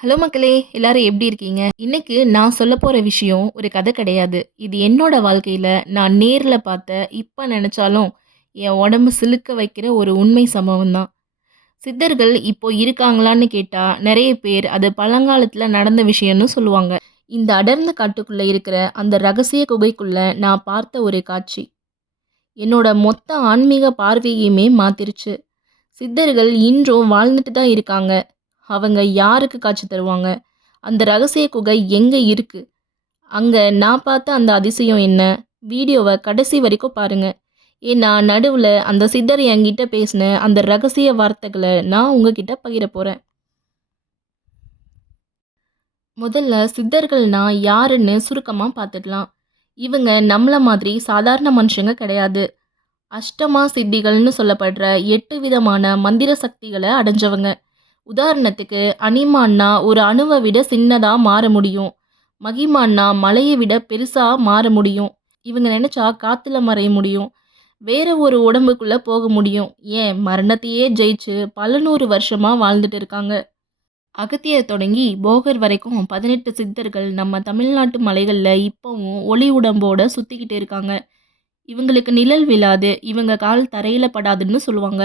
Hello மக்களே! எல்லாரும் எப்படி இருக்கீங்க? இன்னைக்கு நான் சொல்லப் போற விஷயம் ஒரு கதை கிடையாது. இது என்னோட வாழ்க்கையில நான் நேர்ல பார்த்த, இப்ப நெனச்சாலும் என் உடம்பு சிலுக்க வைக்கிற ஒரு உண்மை சம்பவம் தான். சித்தர்கள் இப்போ இருக்காங்களான்னு கேட்டா, நெறைய பேர் அது பழங்காலத்துல நடந்த விஷயம்னு சொல்லுவாங்க. இந்த அடர்ந்த காட்டுக்குள்ள இருக்கிற அந்த ரகசிய குகைக்குள்ள நான் பார்த்த ஒரு காட்சி, என்னோட மொத்த ஆன்மீக பார்வையுமே மாத்திருச்சு. சித்தர்கள் இன்றும் வாழ்ந்துட்டு தான் இருக்காங்க. அவங்க யாருக்கு காட்சி தருவாங்க? அந்த ரகசிய குகை எங்க இருக்கு? அங்க நான் பார்த்த அந்த அதிசயம் என்ன? வீடியோவ கடைசி வரைக்கும் பாருங்க. ஏன்னா நடுவுல அந்த சித்தர் என்கிட்ட பேசின அந்த ரகசிய வார்த்தைகள நான் உங்ககிட்ட பகிரப் போறேன். முதல்ல சித்தர்கள்னா யாருன்னு சுருக்கமா பார்த்துடலாம். இவங்க நம்மள மாதிரி சாதாரண மனுஷங்க கிடையாது. அஷ்டமா சித்திகள்னு சொல்லப்படுற 8 விதமான மந்திர சக்திகள அடைஞ்சவங்க. உதாரணத்துக்கு அனிமான்னா ஒரு அணுவை விட சின்னதா மாற முடியும். மகிமான்னா மலையை விட பெருசா மாற முடியும். இவங்க நினைச்சா காத்துல மறைய முடியும். வேற ஒரு உடம்புக்குள்ள போக முடியும். ஏன் மரணத்தையே ஜெயிச்சு பல நூறு வருஷமா வாழ்ந்துட்டு இருக்காங்க. அகத்தியர் தொடங்கி போகர் வரைக்கும் 18 சித்தர்கள் நம்ம தமிழ்நாட்டு மலைகள்ல இப்பவும் ஒளி உடம்போட சுத்திக்கிட்டு இருக்காங்க. இவங்களுக்கு நிழல் விழாது, இவங்க கால் தரையில படாதுன்னு சொல்லுவாங்க.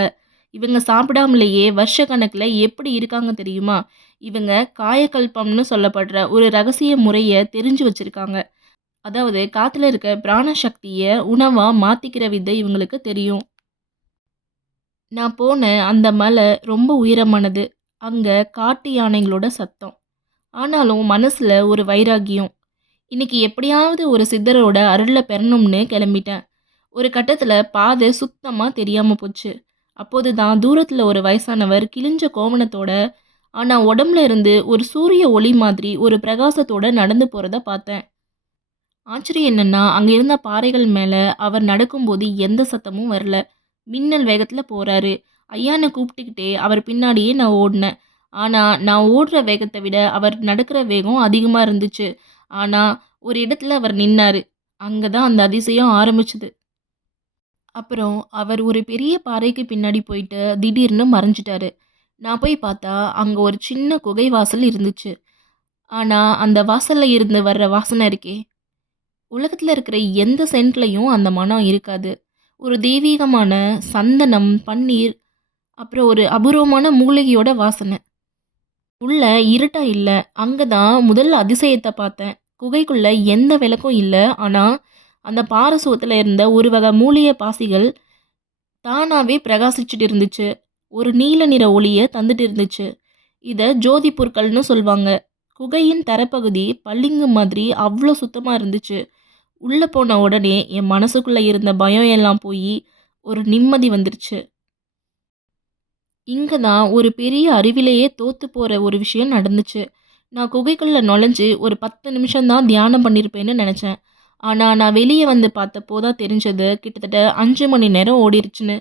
இவங்க சாப்பிடாமலேயே வருஷக்கணக்கில் எப்படி இருக்காங்க தெரியுமா? இவங்க காயகல்பம்னு சொல்லப்படுற ஒரு ரகசிய முறையை தெரிஞ்சு வச்சிருக்காங்க. அதாவது காத்துல இருக்க பிராண சக்தியை உணவா மாத்திக்கிற வித்தை இவங்களுக்கு தெரியும். நான் போன அந்த மலை ரொம்ப உயரமானது. அங்க காட்டு யானைகளோட சத்தம். ஆனாலும் மனசுல ஒரு வைராகியம். இன்னைக்கு எப்படியாவது ஒரு சித்தரோட அருளை பெறணும்னு கிளம்பிட்டேன். ஒரு கட்டத்துல பாதை சுத்தமா தெரியாம போச்சு. அப்போதுதான் தூரத்துல ஒரு வயசானவர் கிழிஞ்ச கோவணத்தோட, ஆனா உடம்புல இருந்து ஒரு சூரிய ஒளி மாதிரி ஒரு பிரகாசத்தோட நடந்து போறத பார்த்தேன். ஆச்சரியம் என்னன்னா, அங்க இருந்த பாறைகள் மேல அவர் நடக்கும்போது எந்த சத்தமும் வரல. மின்னல் வேகத்துல போறாரு. ஐயான்னு கூப்பிட்டுக்கிட்டே அவர் பின்னாடியே நான் ஓடினேன். ஆனா நான் ஓடுற வேகத்தை விட அவர் நடக்கிற வேகம் அதிகமா இருந்துச்சு. ஆனா ஒரு இடத்துல அவர் நின்னாரு. அங்கதான் அந்த அதிசயம் ஆரம்பிச்சது. அப்புறம் அவர் ஒரு பெரிய பாறைக்கு பின்னாடி போயிட்டு திடீர்னு மறைஞ்சிட்டாரு. நான் போய் பார்த்தா, அங்க ஒரு சின்ன குகை வாசல் இருந்துச்சு. ஆனா, அந்த வாசல்ல இருந்து வர்ற வாசனை இருக்கே, உலகத்துல இருக்கிற எந்த சென்ட்லயும் அந்த மனம் இருக்காது. ஒரு தெய்வீகமான சந்தனம், பன்னீர், அப்புறம் ஒரு அபூர்வமான மூலிகையோட வாசனை. உள்ள இருட்டா இல்ல. அங்க தான் முதல் அதிசயத்த பார்த்தேன். குகைக்குள்ள எந்த விளக்கும் இல்ல. ஆனா, அந்த பாறை சுவத்துல இருந்த ஒரு வகை மூலிகை பாசிகள் தானாவே பிரகாசிச்சுட்டு இருந்துச்சு. ஒரு நீல நிற ஒளிய தந்துட்டு இருந்துச்சு. இத ஜோதி புற்கள்னு சொல்வாங்க. குகையின் தரைப்பகுதி பளிங்கு மாதிரி அவ்ளோ சுத்தமா இருந்துச்சு. உள்ள போன உடனே என் மனசுக்குள்ள இருந்த பயம் எல்லாம் போயி, ஒரு நிம்மதி வந்துருச்சு. இங்க தான் ஒரு பெரிய அறிவிலேயே தோத்து போற ஒரு விஷயம் நடந்துச்சு. நான் குகைக்குள்ள நுழைஞ்சு ஒரு 10 நிமிஷம் தான் தியானம் பண்ணியிருப்பேன்னு நெனச்சேன். ஆனா நான் வெளிய வந்து பார்த்தப்போ தான் தெரிஞ்சது, கிட்டத்தட்ட 5 மணி நேரம் ஓடிருச்சுன்னு.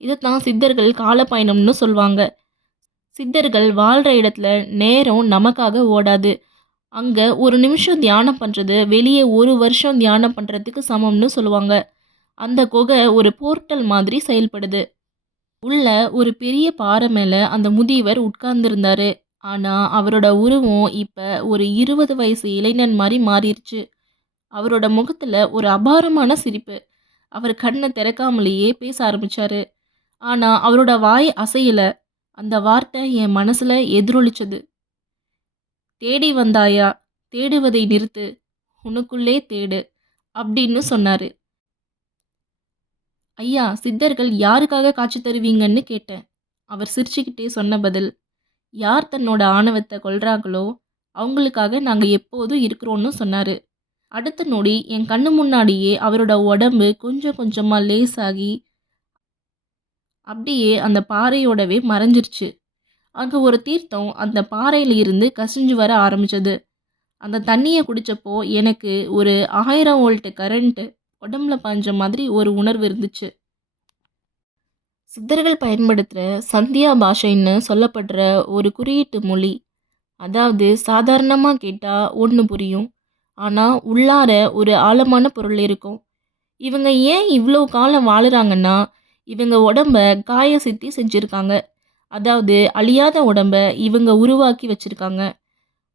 இதத்தான் சித்தர்கள் காலப்பயணம்னு சொல்வாங்க. சித்தர்கள் வாழ்ற இடத்துல நேரம் நமக்காக ஓடாது. அங்க ஒரு நிமிஷம் தியானம் பண்றது, வெளியே ஒரு வருஷம் தியானம் பண்றதுக்கு சமம்னு சொல்லுவாங்க. அந்த குகை ஒரு போர்ட்டல் மாதிரி செயல்படுது. உள்ள ஒரு பெரிய பாறை மேல அந்த முதியவர் உட்கார்ந்திருந்தாரு. ஆனா அவரோட உருவம் இப்ப ஒரு 20 வயசு இளைஞன் மாரி மாறிருச்சு. அவரோட முகத்துல ஒரு அபாரமான சிரிப்பு. அவர் கண்ண திறக்காமலேயே பேச ஆரம்பிச்சாரு. ஆனா அவரோட வாய் அசையல. அந்த வார்த்தை என் மனசுல எதிரொலிச்சது. "தேடி வந்தாயா? தேடுவதை நிறுத்து. உனக்குள்ளே தேடு" அப்படின்னு சொன்னாரு. "ஐயா, சித்தர்கள் யாருக்காக காட்சி தருவீங்கன்னு கேட்டேன்." அவர் சிரிச்சுக்கிட்டே சொன்ன பதில், "யார் தன்னோட ஆணவத்த கொல்றாங்களோ, அவங்களுக்காக நாங்க எப்போதும் இருக்கிறோம்னு" சொன்னாரு. அடுத்த நொடி என் கண்ணு முன்னாடியே அவரோட உடம்பு கொஞ்சம் கொஞ்சமா லேசாகி, அப்படியே அந்த பாறையோடவே மறைஞ்சிருச்சு. அங்க ஒரு தீர்த்தம் அந்த பாறையில இருந்து கசிஞ்சு வர ஆரம்பிச்சது. அந்த தண்ணிய குடிச்சப்போ எனக்கு ஒரு 1000 வோல்ட் கரண்ட் உடம்புல பாய்ஞ்ச மாதிரி ஒரு உணர்வு இருந்துச்சு. சித்தர்கள் பயன்படுத்துற சந்தியா பாஷைன்னு சொல்லப்படுற ஒரு குறியீட்டு மொழி. அதாவது சாதாரணமா கேட்டா ஒண்ணு புரியும். ஆனா உள்ளார ஒரு ஆழமான பொருள் இருக்கும். இவங்க ஏன் இவ்ளோ காலம் வாழுறாங்கன்னா, இவங்க உடம்ப காய சித்தி செஞ்சிருக்காங்க. அதாவது அழியாத உடம்ப இவங்க உருவாக்கி வச்சிருக்காங்க.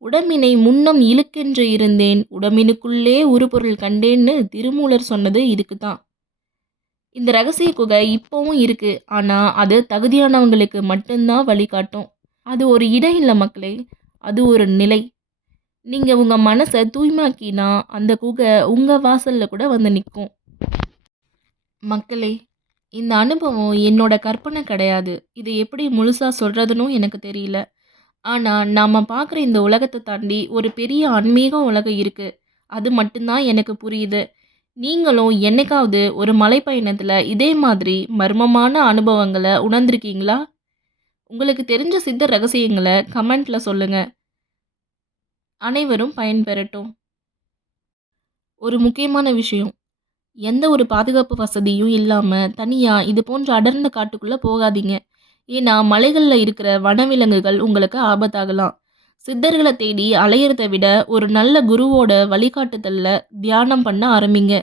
உடம்பினை முன்னம் இழுக்கென்று இருந்தேன் உடம்பினுக்குள்ளே உருபொருள் கண்டேன்னு திருமூலர் சொன்னது இதுக்கு தான். இந்த ரகசிய குகை இப்பவும் இருக்கு. ஆனா அது தகுதியானவங்களுக்கு மட்டும்தான் வழிகாட்டும். அது ஒரு இடம் இல்ல மக்களே. அது ஒரு நிலை. நீங்க உங்க மனச தூய்மையாக்கினா அந்த குகை உங்க வாசல்ல கூட வந்து நிக்கும். மக்களே, இந்த அனுபவம் என்னோட கற்பனை கிடையாது. இது எப்படி முழுசா சொல்றதுன்னும் எனக்கு தெரியல. ஆனா, நாம பார்க்குற இந்த உலகத்த தாண்டி ஒரு பெரிய ஆன்மீக உலகம் இருக்கு. அது மட்டும் தான் எனக்கு புரியுது. நீங்களும் என்னைக்காவது ஒரு மலைப்பயணத்துல இதே மாதிரி மர்மமான அனுபவங்கள உணர்ந்திருக்கீங்களா? உங்களுக்கு தெரிஞ்ச சித்த ரகசியங்கள கமெண்ட்ல சொல்லுங்க. அனைவரும் பயன்பெறட்டும். ஒரு முக்கியமான விஷயம். எந்த ஒரு பாதுகாப்பு வசதியும் இல்லாம, தனியா இது போன்ற அடர்ந்த காட்டுக்குள்ள போகாதீங்க. ஏன்னா, மலைகள்ல இருக்கிற வனவிலங்குகள் உங்களுக்கு ஆபத்தாகலாம். சித்தர்கள தேடி அலையறத விட, ஒரு நல்ல குருவோட வழிகாட்டுதல்ல தியானம் பண்ண ஆரம்பிங்க.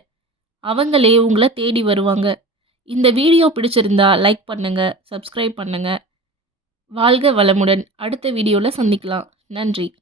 அவங்களே உங்கள தேடி வருவாங்க. இந்த வீடியோ பிடிச்சிருந்தா லைக் பண்ணுங்க, சப்ஸ்கிரைப் பண்ணுங்க. வாழ்க வளமுடன். அடுத்த வீடியோல சந்திக்கலாம். நன்றி.